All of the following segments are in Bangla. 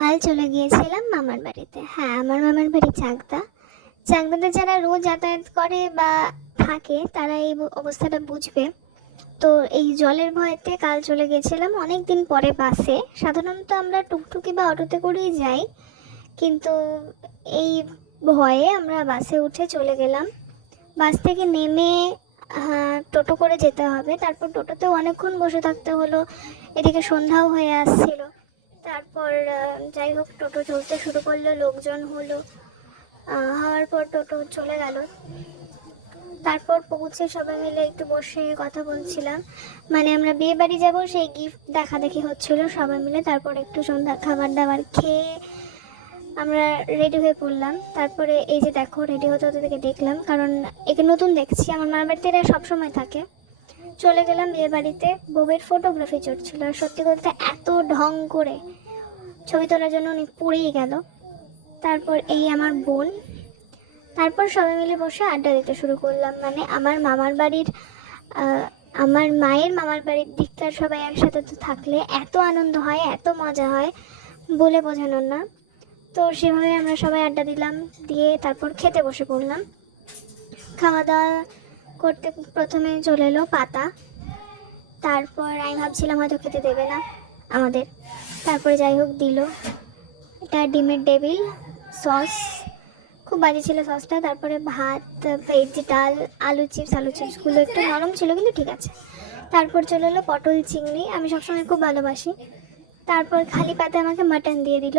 কাল চলে গিয়েছিলাম মামার বাড়িতে। হ্যাঁ আমার মামার বাড়ি চাকদা। চাকদাতে যারা রোজ যাতায়াত করে বা থাকে তারা এই অবস্থাটা বুঝবে। তো এই জলের ভয়েতে কাল চলে গেছিলাম অনেক দিন পরে বাসে। সাধারণত আমরা টুকটুকি বা অটোতে করেই যাই। কিন্তু এই ভয়ে আমরা বাসে উঠে চলে গেলাম। বাস থেকে নেমে হ্যাঁ, টোটো করে যেতে হবে। তারপর টোটোতেও অনেকক্ষণ বসে থাকতে হলো। এদিকে সন্ধ্যাও হয়ে আসছিল। তারপর যাই হোক, টোটো চলতে শুরু করল, লোকজন হলো। হওয়ার পর টোটো চলে গেল। তারপর পৌঁছে সবাই মিলে একটু বসে কথা বলছিলাম। মানে আমরা বিয়ে বাড়ি যাব, সেই গিফট দেখা দেখি হচ্ছিল, সবাই মিলে। তারপর একটু সন্ধ্যা খাবার দাবার খেয়ে আমরা রেডি হয়ে পড়লাম। তারপরে এই যে দেখো রেডি হতে হতে থেকে দেখলাম। কারণ একে নতুন দেখছি। আমার মার বাড়িতে এরা সবসময় থাকে। চলে গেলাম বিয়ে বাড়িতে। বউয়ের ফটোগ্রাফি চড়ছিল। আর সত্যি কথা এত ঢং করে ছবি তোলার জন্য উনি পড়েই গেল। তারপর এই আমার বোন। তারপর সবাই মিলে বসে আড্ডা দিতে শুরু করলাম। মানে আমার মামার বাড়ির আমার মায়ের মামার বাড়ির দিককার সবাই একসাথে তো থাকলে এত আনন্দ হয়, এত মজা হয় বলে বোঝানোর না। তো সেভাবে আমরা সবাই আড্ডা দিলাম, দিয়ে তারপর খেতে বসে পড়লাম। খাওয়া দাওয়া করতে প্রথমে চলে এলো পাতা। তারপর আমি ভাবছিলাম হয়তো খেতে দেবে না আমাদের। তারপরে যাই হোক দিল। এটা ডিমের ডেবিল সস। খুব বাজে ছিল সসটা। তারপরে ভাত ভেজ ডাল, আলু চিপস আলু চিপসগুলো একটু নরম ছিল কিন্তু ঠিক আছে। তারপর চলে এলো পটল চিংড়ি। আমি সবসময় খুব ভালোবাসি। তারপর খালি পাতে আমাকে মাটন দিয়ে দিল।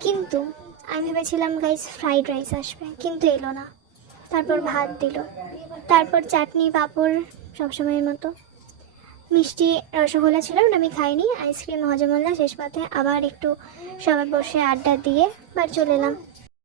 কিন্তু আমি ভেবেছিলাম গাইস ফ্রাইড রাইস আসবে। কিন্তু এলো না। তারপর ভাত দিল। তারপর চাটনি, পাঁপড়, সবসময়ের মতো। মিষ্টি রসগোল্লা ছিল আমি খাইনি। আইসক্রিম হজমল্লা শেষ পথে। আবার একটু সবাই বসে আড্ডা দিয়ে বাড়ি চলে এলাম।